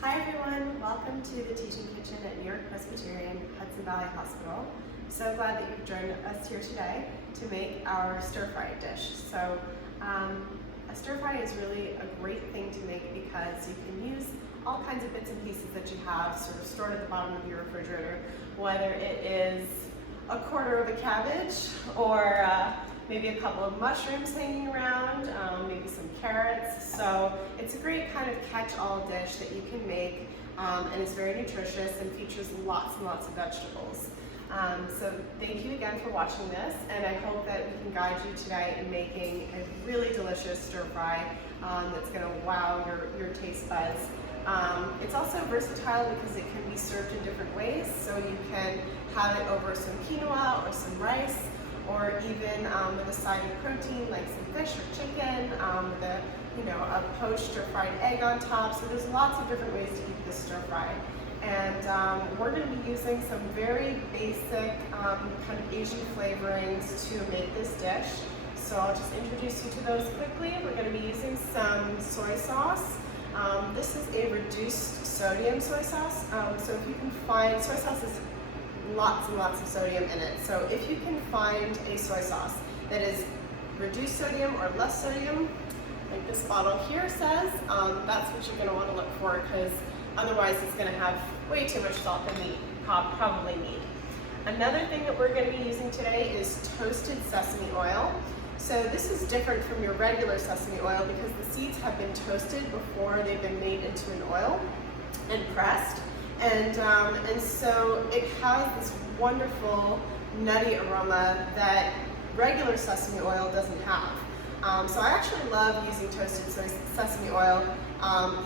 Hi everyone, welcome to the Teaching Kitchen at New York-Presbyterian, Hudson Valley Hospital. So glad that you've joined us here today to make our stir-fry dish. So a stir-fry is really a great thing to make because you can use all kinds of bits and pieces that you have sort of stored at the bottom of your refrigerator, whether it is a quarter of a cabbage or maybe a couple of mushrooms hanging around, maybe some carrots. So it's a great kind of catch-all dish that you can make, and it's very nutritious and features lots and lots of vegetables. So thank you again for watching this, and I hope that we can guide you today in making a really delicious stir-fry that's going to wow your taste buds. It's also versatile because it can be served in different ways, so you can have it over some quinoa or some rice, or even with a side of protein like some fish or chicken, with a poached or fried egg on top. So there's lots of different ways to eat this stir fry. And we're going to be using some very basic kind of Asian flavorings to make this dish. So I'll just introduce you to those quickly. We're going to be using some soy sauce. This is a reduced sodium soy sauce. So if you can find, soy sauce is lots and lots of sodium in it. So if you can find a soy sauce that is reduced sodium or less sodium, like this bottle here says, that's what you're going to want to look for, because otherwise it's going to have way too much salt than we probably need. Another thing that we're going to be using today is toasted sesame oil. So this is different from your regular sesame oil because the seeds have been toasted before they've been made into an oil and pressed. And so it has this wonderful nutty aroma that regular sesame oil doesn't have. So I actually love using toasted sesame oil,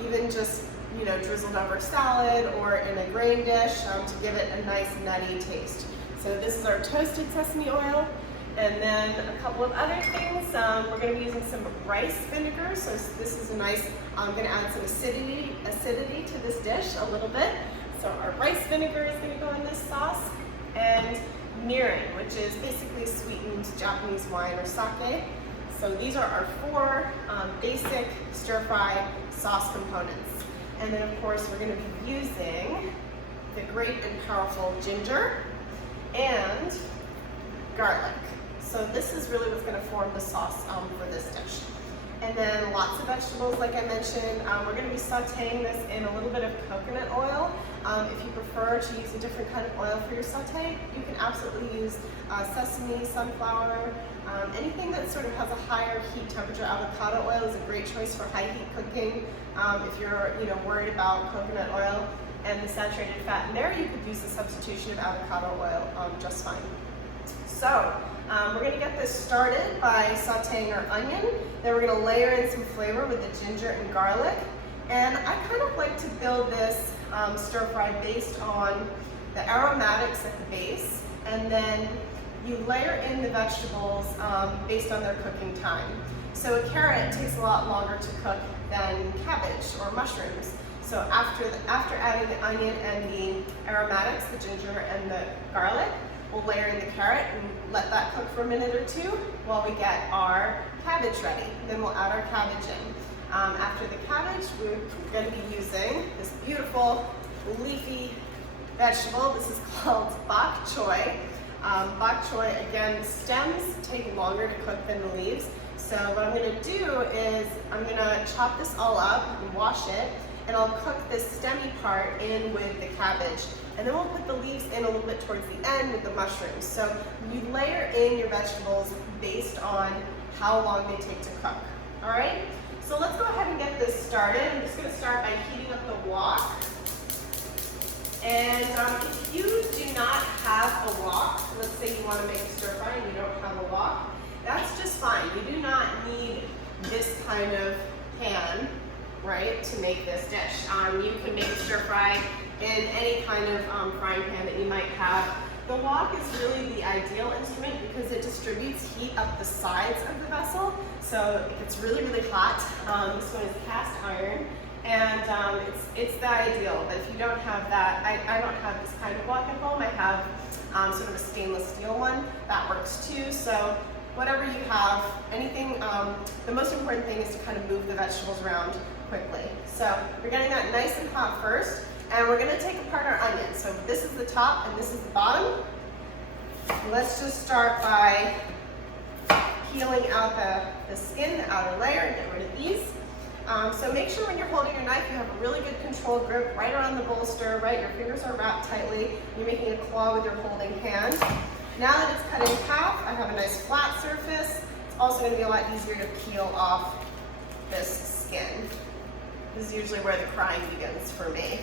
even just drizzled over salad or in a grain dish to give it a nice nutty taste. So this is our toasted sesame oil. And then a couple of other things, we're going to be using some rice vinegar. So this is a nice, I'm going to add some acidity to this dish a little bit. So our rice vinegar is going to go in this sauce, and mirin, which is basically sweetened Japanese wine or sake. So these are our four basic stir-fry sauce components. And then of course we're going to be using the great and powerful ginger and garlic. So this is really what's going to form the sauce for this dish. And then lots of vegetables, like I mentioned. We're going to be sauteing this in a little bit of coconut oil. If you prefer to use a different kind of oil for your saute, you can absolutely use sesame, sunflower, anything that sort of has a higher heat temperature. Avocado oil is a great choice for high heat cooking. If you're worried about coconut oil and the saturated fat in there, you could use the substitution of avocado oil just fine. So we're going to get this started by sauteing our onion. Then we're going to layer in some flavor with the ginger and garlic. And I kind of like to build this stir fry based on the aromatics at the base, and then you layer in the vegetables based on their cooking time. So a carrot takes a lot longer to cook than cabbage or mushrooms. So after adding the onion and the aromatics, the ginger and the garlic, we'll layer in the carrot and let that cook for a minute or two while we get our cabbage ready. Then we'll add our cabbage in. After the cabbage, we're going to be using this beautiful leafy vegetable. This is called Bok Choy. Bok Choy, again, the stems take longer to cook than the leaves. So what I'm going to do is I'm going to chop this all up and wash it, and I'll cook this stemmy part in with the cabbage. And then we'll put the leaves in a little bit towards the end with the mushrooms. So you layer in your vegetables based on how long they take to cook. All right? So let's go ahead and get this started. I'm just going to start by heating up the wok. And if you do not have a wok, let's say you want to make a stir fry and you don't have a wok, that's just fine. You do not need this kind of pan, right, to make this dish. You can make a stir fry in any kind of frying pan that you might have. The wok is really the ideal instrument because it distributes heat up the sides of the vessel, so it gets really, really hot. This one is cast iron, and it's the ideal. But if you don't have that, I don't have this kind of wok at home. I have sort of a stainless steel one. That works too. So whatever you have, anything. The most important thing is to kind of move the vegetables around quickly. So we're getting that nice and hot first, and we're gonna take apart our onions. So this is the top and this is the bottom. Let's just start by peeling out the skin, the outer layer, and get rid of these. So make sure when you're holding your knife, you have a really good controlled grip right around the bolster, right? Your fingers are wrapped tightly. You're making a claw with your holding hand. Now that it's cut in half, I have a nice flat surface. It's also going to be a lot easier to peel off this skin. This is usually where the crying begins for me.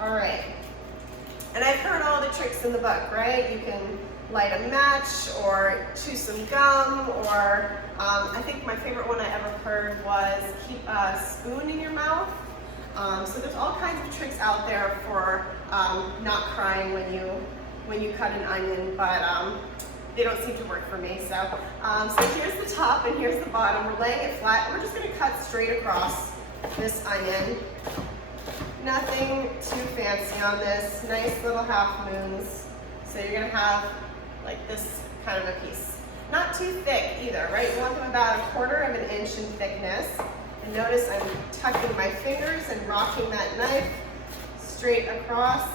All right. And I've heard all the tricks in the book, right? You can light a match or chew some gum, or I think my favorite one I ever heard was keep a spoon in your mouth. So there's all kinds of tricks out there for not crying when you cut an onion, but they don't seem to work for me. So here's the top and here's the bottom. We're laying it flat. We're just going to cut straight across this onion. Nothing too fancy on this. Nice little half moons. So you're going to have like this kind of a piece. Not too thick either, right? You want them about 1/4 of an inch in thickness. And notice I'm tucking my fingers and rocking that knife straight across.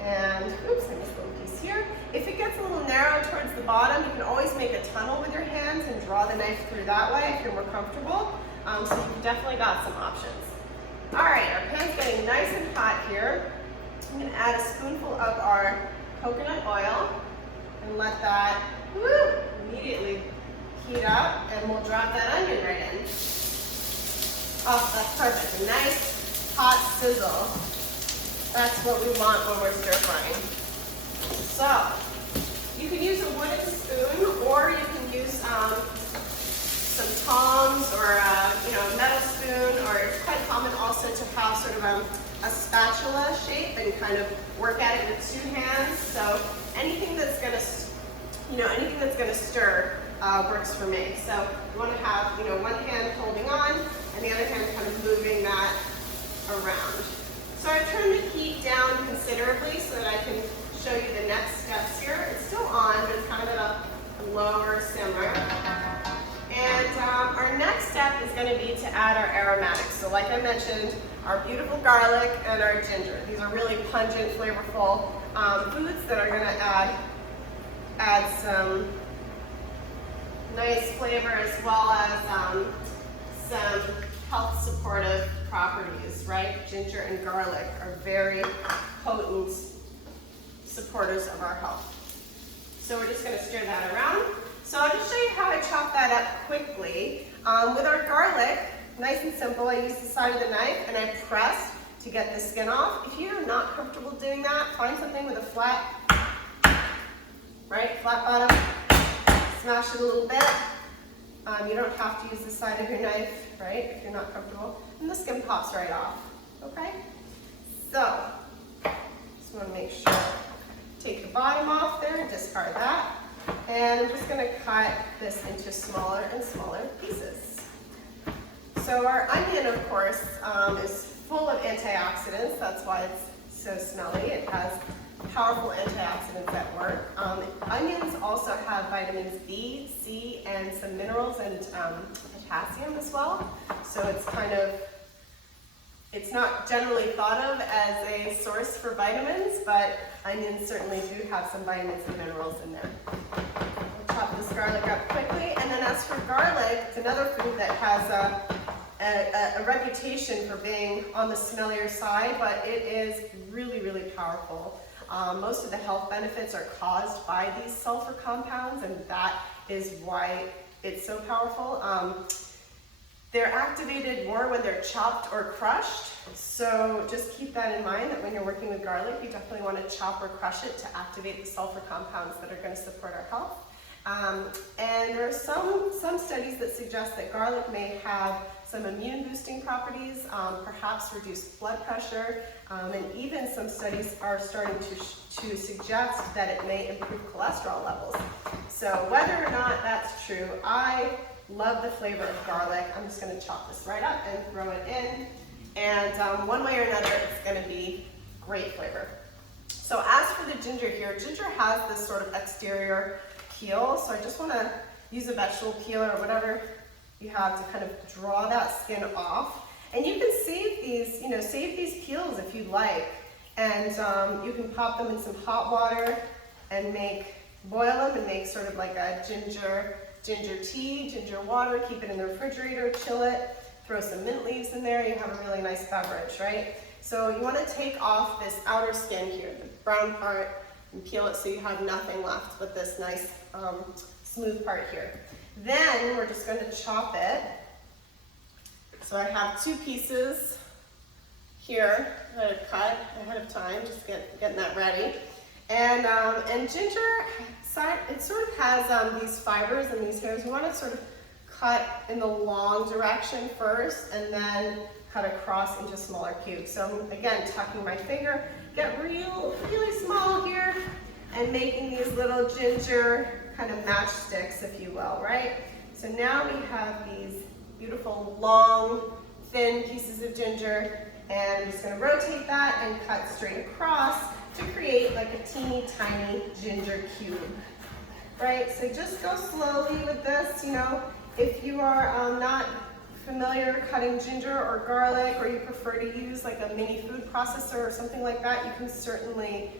And oops, I missed a little piece here. If it gets a little narrow towards the bottom, you can always make a tunnel with your hands and draw the knife through that way if you're more comfortable. So you've definitely got some options. All right, our pan's getting nice and hot here. I'm gonna add a spoonful of our coconut oil and let that immediately heat up, and we'll drop that onion right in. Oh, that's perfect. A nice hot sizzle. That's what we want when we're stir frying. So you can use a wooden spoon, or you can use some tongs or a metal spoon, or it's quite common also to have sort of a spatula shape and kind of work at it with 2 hands. So anything that's going to stir works for me. So you want to have one hand holding on and the other hand kind of moving that around. So I've turned the heat down considerably so that I can show you the next steps here. It's still on, but it's kind of at a lower simmer. And our next step is going to be to add our aromatics. So like I mentioned, our beautiful garlic and our ginger. These are really pungent, flavorful foods that are going to add some nice flavor, as well as some health supportive properties, right? Ginger and garlic are very potent supporters of our health. So we're just going to stir that around. So I'll just show you how I chop that up quickly. With our garlic, nice and simple, I use the side of the knife and I press to get the skin off. If you're not comfortable doing that, find something with a flat bottom, smash it a little bit. You don't have to use the side of your knife, right, if you're not comfortable. And the skin pops right off, okay? So, just want to make sure, take the bottom off there and discard that. And I'm just going to cut this into smaller and smaller pieces. So our onion, of course, is full of antioxidants. That's why it's so smelly. It has powerful antioxidants that work. Onions also have vitamins B, C, and some minerals and potassium as well. So it's not generally thought of as a source for vitamins, but onions certainly do have some vitamins and minerals in there. We'll chop this garlic up quickly. And then as for garlic, it's another food that has a reputation for being on the smellier side, but it is really, really powerful. Most of the health benefits are caused by these sulfur compounds, and that is why it's so powerful. They're activated more when they're chopped or crushed, so just keep that in mind, that when you're working with garlic, you definitely want to chop or crush it to activate the sulfur compounds that are going to support our health. And there are some studies that suggest that garlic may have some immune boosting properties, perhaps reduce blood pressure, and even some studies are starting to suggest that it may improve cholesterol levels. So whether or not that's true, I love the flavor of garlic. I'm just going to chop this right up and throw it in, and one way or another it's going to be great flavor. So as for the ginger here, ginger has this sort of exterior peel, so I just want to use a vegetable peeler or whatever you have to kind of draw that skin off. And you can save these, save these peels if you'd like. And you can pop them in some hot water and boil them and make sort of like a ginger tea, ginger water, keep it in the refrigerator, chill it, throw some mint leaves in there, you have a really nice beverage, right? So you want to take off this outer skin here, the brown part, and peel it so you have nothing left but this nice smooth part here. Then we're just going to chop it. So I have 2 pieces here that I've cut ahead of time, just getting that ready. And ginger, it sort of has these fibers and these hairs. You want to sort of cut in the long direction first and then cut across into smaller cubes. So I'm, again, tucking my finger, get really small here, and making these little ginger kind of matchsticks, if you will, right? So now we have these beautiful, long, thin pieces of ginger, and I'm just going to rotate that and cut straight across to create like a teeny tiny ginger cube, right? So just go slowly with this, if you are not familiar cutting ginger or garlic, or you prefer to use like a mini food processor or something like that, you can certainly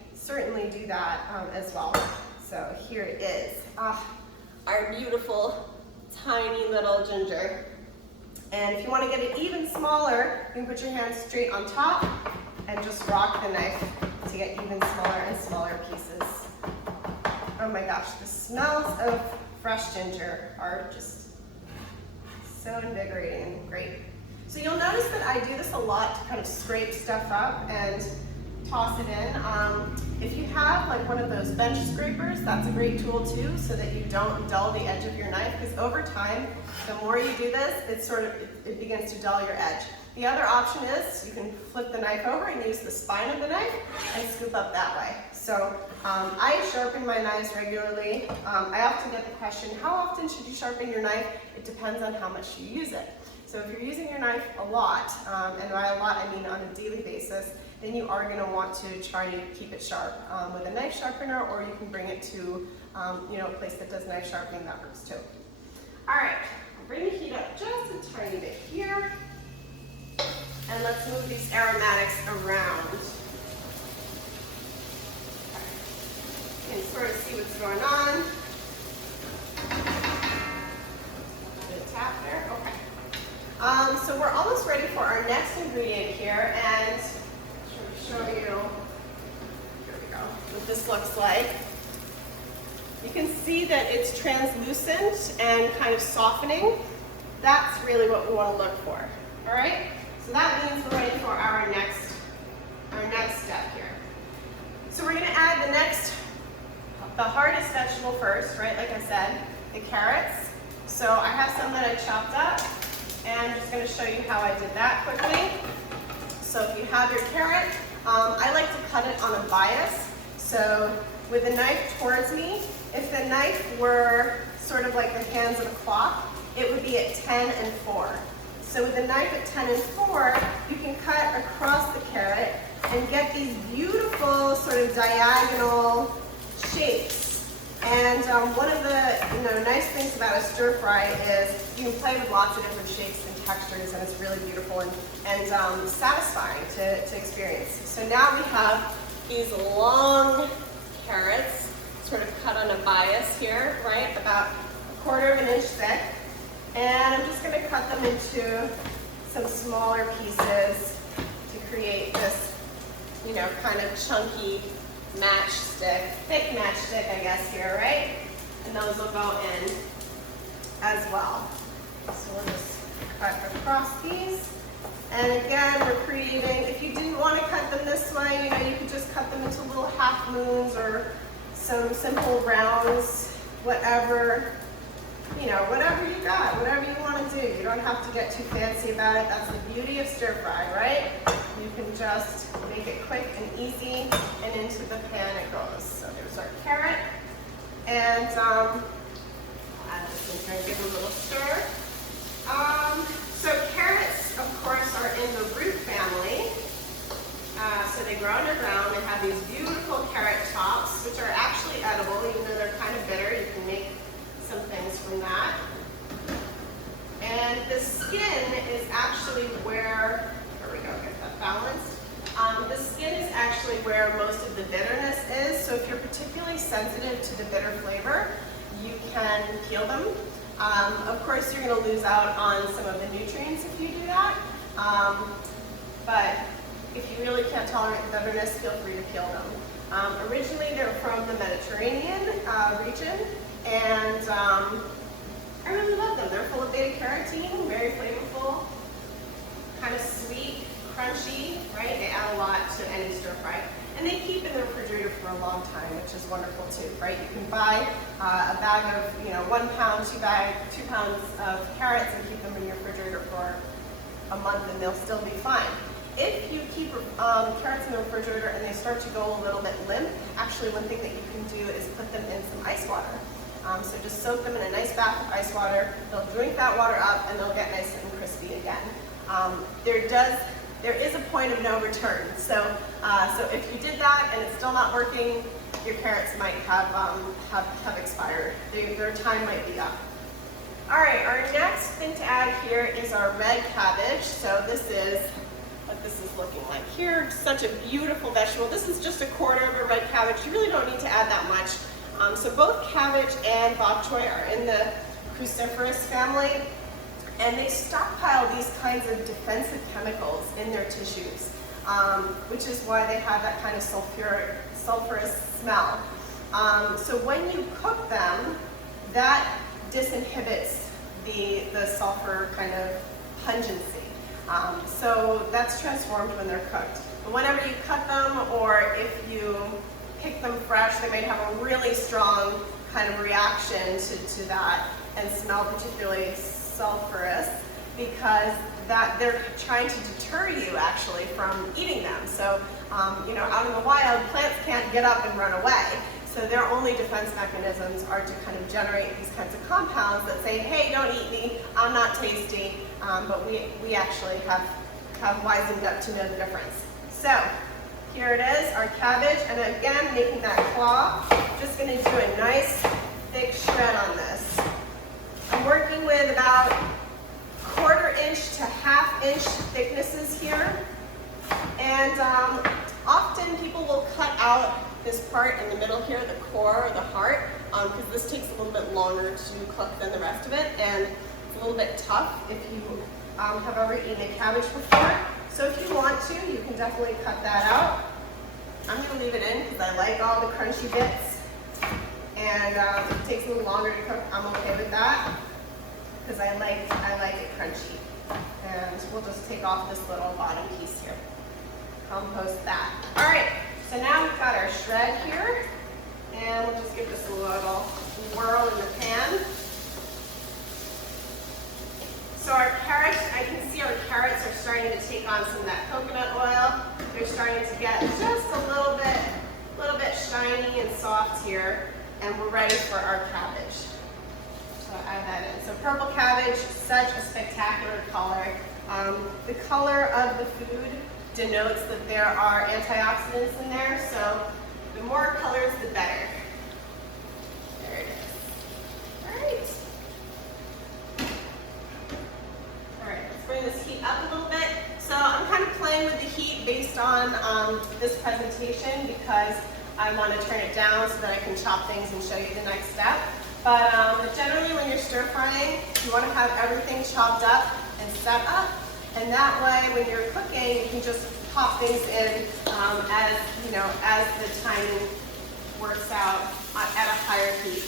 do that as well. So here it is, our beautiful tiny little ginger. And if you want to get it even smaller, you can put your hand straight on top and just rock the knife to get even smaller and smaller pieces. Oh my gosh, the smells of fresh ginger are just so invigorating and great. So you'll notice that I do this a lot to kind of scrape stuff up and toss it in. If you have like one of those bench scrapers, that's a great tool too, so that you don't dull the edge of your knife, because over time, the more you do this, it begins to dull your edge. The other option is you can flip the knife over and use the spine of the knife and scoop up that way. So I sharpen my knives regularly. I often get the question, how often should you sharpen your knife? It depends on how much you use it. So if you're using your knife a lot, and by a lot I mean on a daily basis, then you are going to want to try to keep it sharp with a knife sharpener, or you can bring it to a place that does knife sharpening. That works too. All right, bring the heat up just a tiny bit here, and let's move these aromatics around. You can sort of see what's going on. A bit of tap there. Okay. So we're almost ready for our next ingredient here, and show you, here we go, what this looks like. You can see that it's translucent and kind of softening. That's really what we want to look for. All right? So that means we're ready for our next step here. So we're going to add the hardest vegetable first, right? Like I said, the carrots. So I have some that I chopped up, and I'm just going to show you how I did that quickly. So if you have your carrot, I like to cut it on a bias. So with the knife towards me, if the knife were sort of like the hands of a clock, it would be at 10 and 4. So with the knife at 10 and 4, you can cut across the carrot and get these beautiful sort of diagonal shapes. And one of the nice things about a stir fry is you can play with lots of different shapes and textures, and it's really beautiful and satisfying to experience. So now we have these long carrots, sort of cut on a bias here, right, about 1/4 of an inch thick. And I'm just going to cut them into some smaller pieces to create this, kind of chunky matchstick, thick matchstick, I guess, here, right? And those will go in as well. So we'll just cut across these. And again, we're creating, if you didn't want to cut them this way, you could just cut them into little half moons or some simple rounds, whatever you got, whatever you want to do. You don't have to get too fancy about it. That's the beauty of stir fry, right? You can just make it quick and easy, and into the pan it goes. So there's our carrot, and I'll add this in here and give it a little stir. So carrots, of course, are in the root family. So they grow underground. They have these beautiful carrot tops, which are actually edible, even though they're kind of bitter. You can make some things from that. And the skin is actually where, there we go, get that balanced. The skin is actually where most of the bitterness is, so if you're particularly sensitive to the bitter flavor, you can peel them. Of course, you're going to lose out on some of the nutrients if you do that, but if you really can't tolerate the bitterness, feel free to peel them. Originally, they're from the Mediterranean region, and I really love them. They're full of beta-carotene, very flavorful, kind of sweet, crunchy, right? They add a lot to any stir fry. And they keep in the refrigerator for a long time, which is wonderful too, right? You can buy a bag of, 1 pound, 2 pounds of carrots and keep them in your refrigerator for a month and they'll still be fine. If you keep carrots in the refrigerator and they start to go a little bit limp, actually one thing that you can do is put them in some ice water. So just soak them in a nice bath of ice water. They'll drink that water up and they'll get nice and crispy again. There is a point of no return. So if you did that and it's still not working, your carrots might have expired. Their time might be up. All right, our next thing to add here is our red cabbage. So this is what this is looking like here. Such a beautiful vegetable. This is just a quarter of a red cabbage. You really don't need to add that much. So both cabbage and bok choy are in the cruciferous family, and they stockpile these kinds of defensive chemicals in their tissues, which is why they have that kind of sulfurous smell. So when you cook them, that disinhibits the sulfur kind of pungency. So that's transformed when they're cooked. And whenever you cut them, or if you pick them fresh, they may have a really strong kind of reaction to that and smell particularly sulfurous, because they're trying to deter you actually from eating them. So, out in the wild, plants can't get up and run away. So their only defense mechanisms are to kind of generate these kinds of compounds that say, hey, don't eat me, I'm not tasty, but we actually have wisened up to know the difference. So here it is, our cabbage, and again, making that claw, just gonna do a nice thick shred on this. I'm working with about 1/4 inch to 1/2 inch thicknesses here, and often people will cut out this part in the middle here, the core or the heart, because this takes a little bit longer to cook than the rest of it, and it's a little bit tough if you have ever eaten a cabbage before. So if you want to, you can definitely cut that out. I'm going to leave it in because I like all the crunchy bits, and if it takes a little longer to cook, I'm okay with that because I like it crunchy. And we'll just take off this little bottom piece here. Compost that. All right. So now we've got our shred here, and we'll just give this a little whirl in the pan. So our carrots, I can see our carrots are starting to take on some of that coconut oil. They're starting to get just a little bit shiny and soft here, and we're ready for our cabbage. So I'll add that in. So purple cabbage, such a spectacular color. The color of the food denotes that there are antioxidants in there, so the more colors, the better. There it is. All right. All right, let's bring this heat up a little bit. So I'm kind of playing with the heat based on this presentation because I want to turn it down so that I can chop things and show you the next step. But generally when you're stir frying, you want to have everything chopped up and set up. And that way, when you're cooking, you can just pop things in as the timing works out at a higher heat.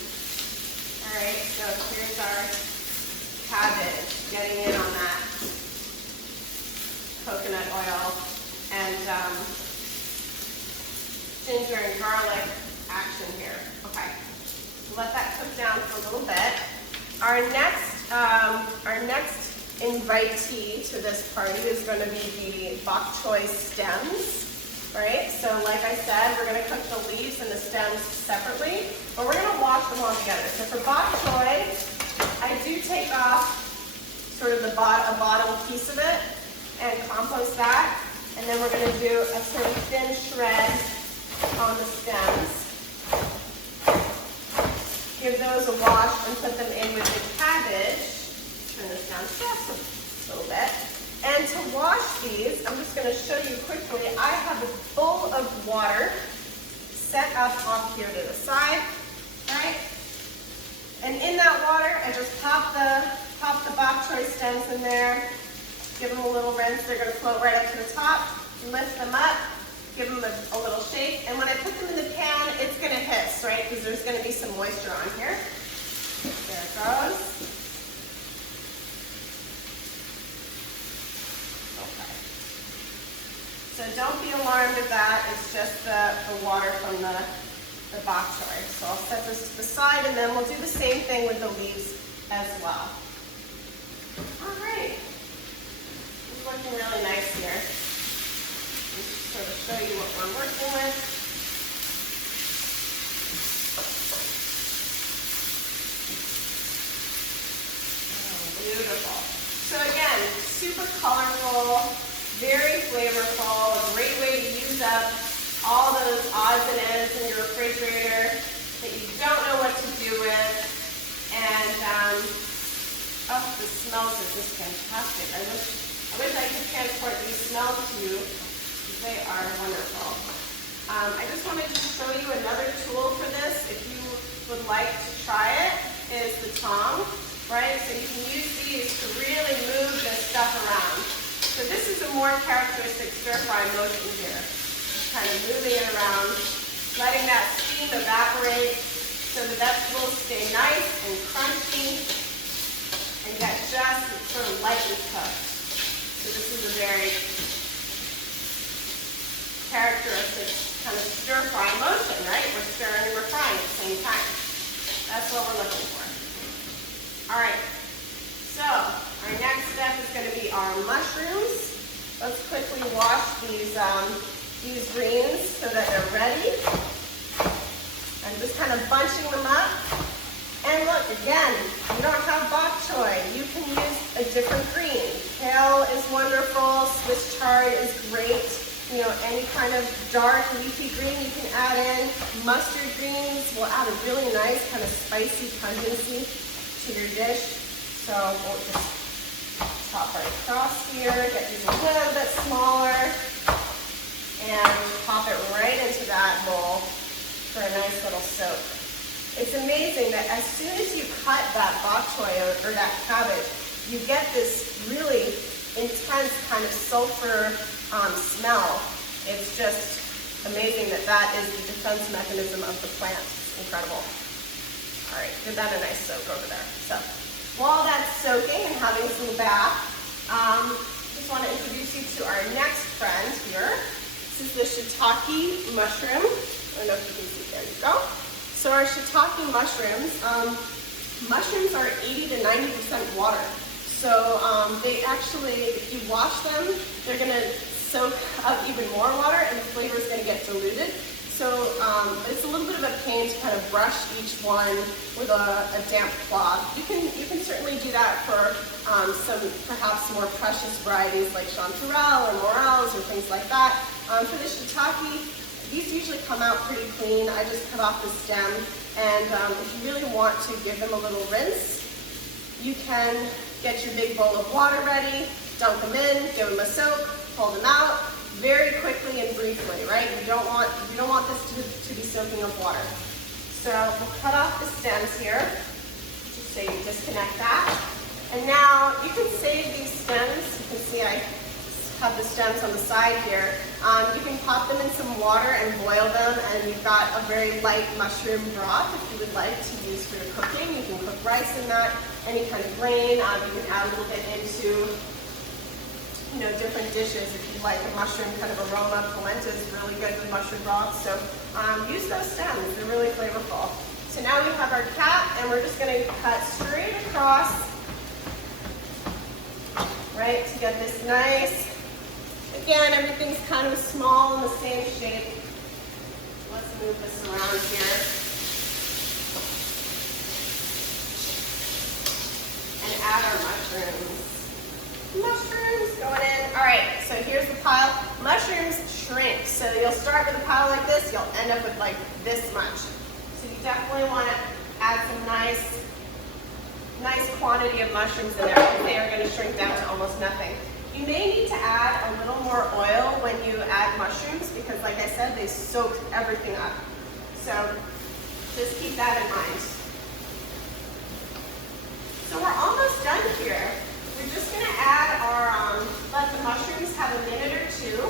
All right, so here's our cabbage, getting in on that coconut oil and ginger and garlic action here. Okay, so let that cook down for a little bit. Our next invitee to this party is going to be the bok choy stems, right? So like I said, we're going to cook the leaves and the stems separately, but we're going to wash them all together. So for bok choy, I do take off sort of a bottom piece of it and compost that, and then we're going to do a sort of thin shred on the stems. Give those a wash and put them in with the cabbage. Turn this down just a little bit. And to wash these, I'm just going to show you quickly. I have a bowl of water set up off here to the side, right? And in that water, I just pop the bok choy stems in there, give them a little rinse. They're going to float right up to the top. Lift them up, give them a little shake. And when I put them in the pan, it's going to hiss, right? Because there's going to be some moisture on here. There it goes. So don't be alarmed if that. It's just the water from the bok choy. So I'll set this to the side, and then we'll do the same thing with the leaves as well. All right. It's looking really nice here. Just sort of show you what we're working with. Oh, beautiful. So again, super colorful. Very flavorful, a great way to use up all those odds and ends in your refrigerator that you don't know what to do with. And oh, the smells are just fantastic. I wish I could transport these smells to you. They are wonderful. I just wanted to show you another tool for this. If you would like to try it, is the tong, right? So you can use these to really move this stuff around. So this is a more characteristic stir-fry motion here. Kind of moving it around, letting that steam evaporate so the vegetables stay nice and crunchy and get just sort of lightly cooked. So this is a very characteristic kind of stir-fry motion, right? We're stirring and we're frying at the same time. That's what we're looking for. All right. So our next step is going to be our mushrooms. Let's quickly wash these greens so that they're ready. I'm just kind of bunching them up. And look, again, you don't have bok choy. You can use a different green. Kale is wonderful. Swiss chard is great. You know, any kind of dark leafy green you can add in. Mustard greens will add a really nice kind of spicy pungency to your dish. So we'll just chop right across here, get these a little bit smaller, and pop it right into that bowl for a nice little soak. It's amazing that as soon as you cut that bok choy or that cabbage, you get this really intense kind of sulfur smell. It's just amazing that that is the defense mechanism of the plant. It's incredible. All right, give that a nice soak over there. So while that's soaking and having some bath, just want to introduce you to our next friend here. This is the shiitake mushroom. I don't know if you can see, there you go. So our shiitake mushrooms, mushrooms are 80 to 90% water. So they actually, if you wash them, they're going to soak up even more water and the flavor is going to get diluted. So it's a little bit of a pain to kind of brush each one with a damp cloth. You can certainly do that for some perhaps more precious varieties like chanterelle or morels or things like that. For the shiitake, these usually come out pretty clean. I just cut off the stem, and if you really want to give them a little rinse, you can get your big bowl of water ready, dunk them in, give them a soak, pull them out. Very quickly and briefly, right? You don't want this to be soaking up water. So we'll cut off the stems here, just so you disconnect that. And now you can save these stems. You can see I have the stems on the side here. You can pop them in some water and boil them, and you've got a very light mushroom broth if you would like to use for your cooking. You can cook rice in that, any kind of grain. You can add a little bit into different dishes. If you like a mushroom kind of aroma, polenta is really good with mushroom broth. So use those stems, they're really flavorful. So now we have our cap, and we're just going to cut straight across, right, to get this nice. Again, everything's kind of small in the same shape. Let's move this around here. And add our mushrooms. Mushrooms going in. All right, so here's the pile. Mushrooms shrink. So you'll start with a pile like this, you'll end up with like this much. So you definitely want to add some nice nice quantity of mushrooms in there because they are going to shrink down to almost nothing. You may need to add a little more oil when you add mushrooms because, like I said, they soak everything up. So just keep that in mind. So we're almost done here. We're just going to add our, let the mushrooms have a minute or two.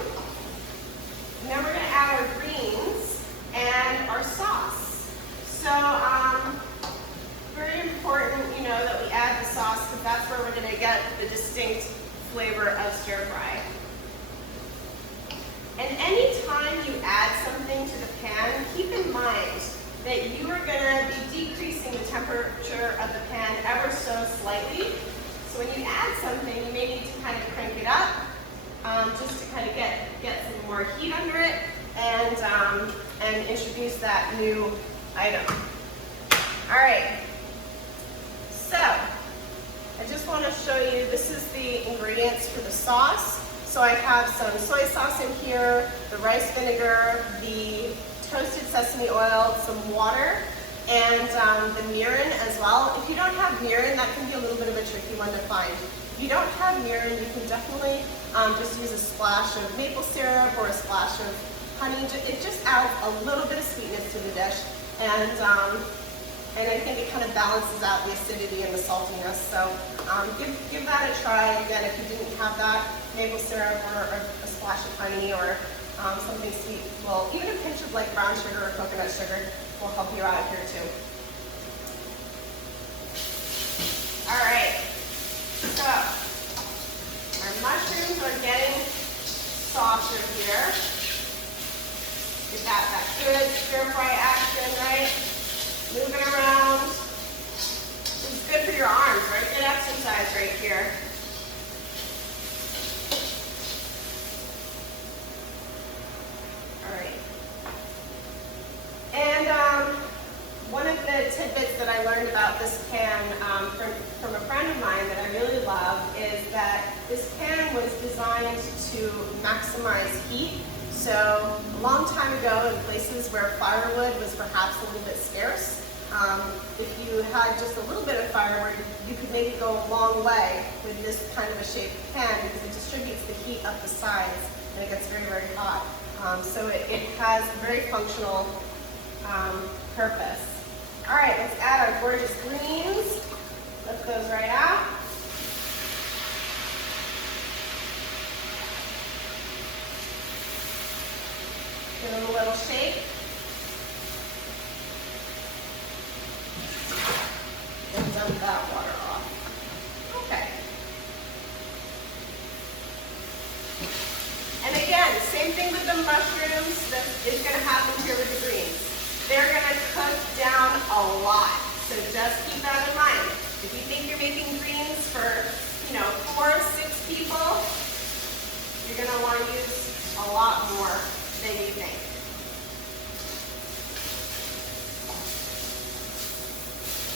And then we're going to add our greens and our sauce. So very important, that we add the sauce because that's where we're going to get the distinct flavor of stir fry. And anytime you add something to the pan, keep in mind that you are going to be decreasing the temperature of the pan ever so slightly. So when you add something, you may need to kind of crank it up just to kind of get some more heat under it and introduce that new item. All right. So I just want to show you, this is the ingredients for the sauce. So I have some soy sauce in here, the rice vinegar, the toasted sesame oil, some water, and the mirin as well. If you don't have mirin, that can be a little bit of a tricky one to find. If you don't have mirin, you can definitely just use a splash of maple syrup or a splash of honey. It just adds a little bit of sweetness to the dish, and I think it kind of balances out the acidity and the saltiness. So give that a try. Again, if you didn't have that, maple syrup or a splash of honey or something sweet. Well, even a pinch of like brown sugar or coconut sugar will help you out here too. All right, so our mushrooms are getting softer here. We got that good stir fry action, right? Moving around. This is good for your arms, right? Good exercise right here. All right. And one of the tidbits that I learned about this pan from a friend of mine that I really love is that this pan was designed to maximize heat. So a long time ago, in places where firewood was perhaps a little bit scarce, if you had just a little bit of firewood, you could maybe go a long way with this kind of a shaped pan because it distributes the heat up the sides and it gets very, very hot. So it has a very functional purpose. All right, let's add our gorgeous greens. Lift those right out. Give them a little shake. And dump that water off. Okay. And again, same thing with the mushrooms that is going to happen here with the greens. They're going to cook down a lot. So just keep that in mind. If you think you're making greens for, 4 or 6 people, you're going to want to use a lot more than you think.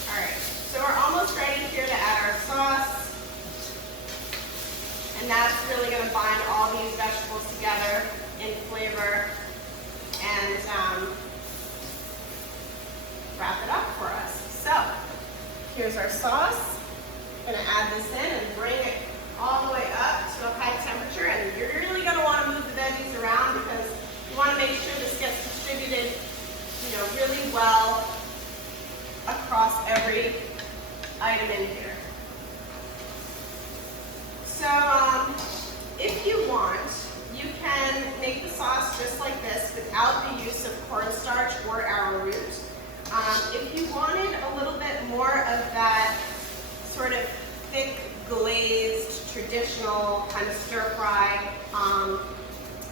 All right, so we're almost ready here to add our sauce. And that's really going to bind all these vegetables together in flavor and wrap it up for us. So here's our sauce. I'm going to add this in and bring it all the way up to a high temperature. And you're really going to want to move the veggies around because you want to make sure this gets distributed, really well across every item in here. So if you want, you can make the sauce just like this without the use of cornstarch or arrowroot. If you wanted a little bit more of that sort of thick, glazed, traditional kind of stir-fry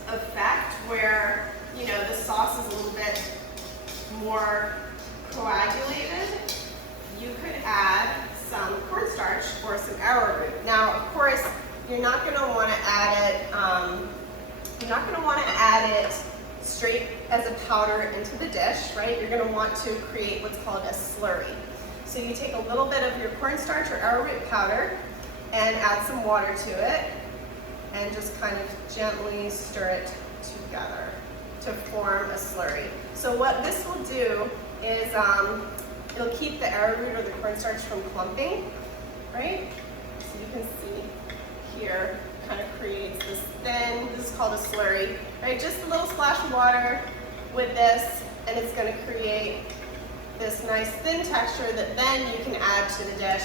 effect where, the sauce is a little bit more coagulated, you could add some cornstarch or some arrowroot. Now, of course, you're not going to want to add it. You're not going to want to add it straight as a powder into the dish, right? You're going to want to create what's called a slurry. So you take a little bit of your cornstarch or arrowroot powder and add some water to it, and just kind of gently stir it together to form a slurry. So what this will do is It'll keep the arrowroot or the cornstarch from clumping, right? So you can see here, kind of creates this thin, this is called a slurry, right? Just a little splash of water with this, and it's going to create this nice thin texture that then you can add to the dish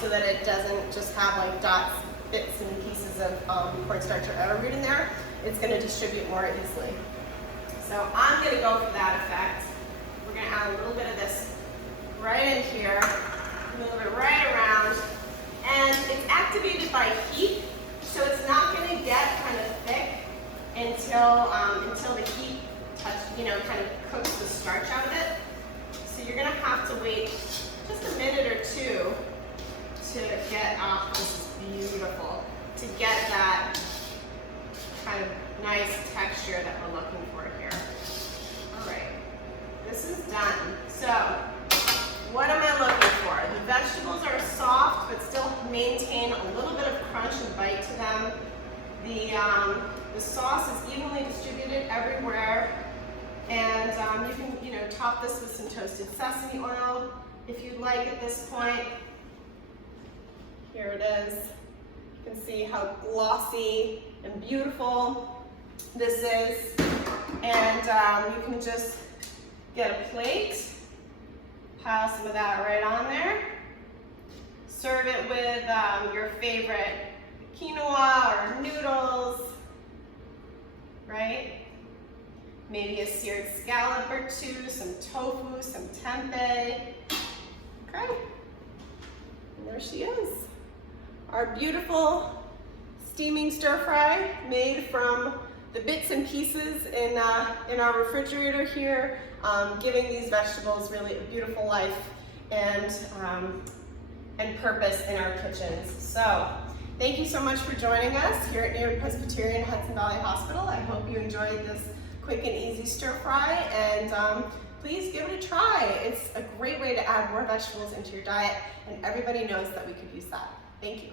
so that it doesn't just have like dots, bits and pieces of cornstarch or arrowroot in there. It's going to distribute more easily. So I'm going to go for that effect. We're going to add a little bit of this right in here, a little bit right around, and it's activated by heat, so it's not going to get kind of thick until the heat kind of cooks the starch out of it. So you're going to have to wait just a minute or two to get, this is beautiful, to get that kind of nice texture that we're looking for here. All right, this is done. So what am I looking for? The vegetables are soft, but still maintain a little bit of crunch and bite to them. The sauce is evenly distributed everywhere, and you can top this with some toasted sesame oil if you'd like at this point. Here it is. You can see how glossy and beautiful this is, and you can just get a plate, pile some of that right on there, serve it with your favorite quinoa or noodles, right? Maybe a seared scallop or two, some tofu, some tempeh. Okay, and there she is. Our beautiful steaming stir fry made from the bits and pieces in our refrigerator here, giving these vegetables really a beautiful life and purpose in our kitchens. So thank you so much for joining us here at New-York-Presbyterian Hudson Valley Hospital. I hope you enjoyed this quick and easy stir fry, and please give it a try. It's a great way to add more vegetables into your diet, and everybody knows that we could use that. Thank you.